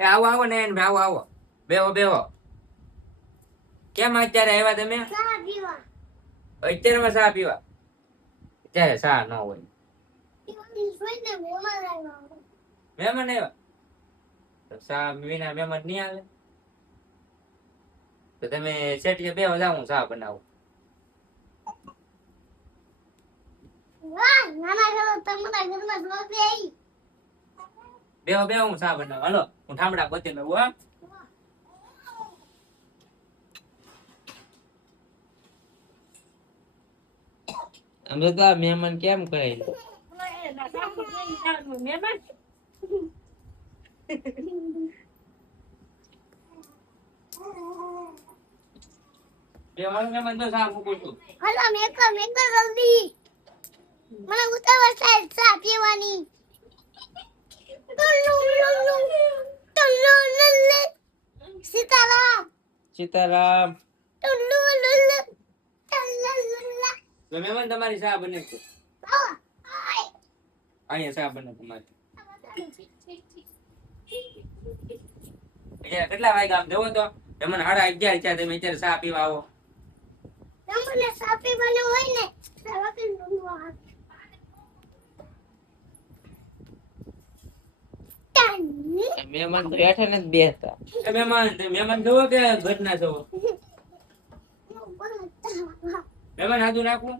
એ આવો આવો ને આવો આવો બેહો બેહો. કેમ અત્યારે આવ્યા તમે? અત્યારમાં ચા પીવા? અત્યારે ચા ન હોય. મહેમાન આવ્યા તો ચા વિના મહેમાન નહીં આવે. તો તમે શેઠીએ બેહો જાવ, હું ચા બનાવું. બેહો બેહો હું ચા બનાવું. હાલો હું ઠામડા ગોતી લઉં. હો અમે તો મહેમાન કેમ કરે મહેમાન મહેમાન તો ચા મૂકું છું. હાલો મેકો જલ્દી, મને ઉતાવળ થાય ચા પીવાની. સીતારામ સીતારામ. લુલ્લુલ્લુલ્લુ. મહેમાન તમારી ચા બને છે. અહીંયા ચા બને તમારી. કેટલા વાગ્યા આમ જવો તો મહેમાન 11:30 થયા, તમે અત્યારે ચા પીવા આવો. તમને ચા પીવાનું હોય ને મહેમાન તો હેઠે નથી બેસતા. મહેમાન જોવો કે ઘરના જોવો? મહેમાન હાથું નાખવું.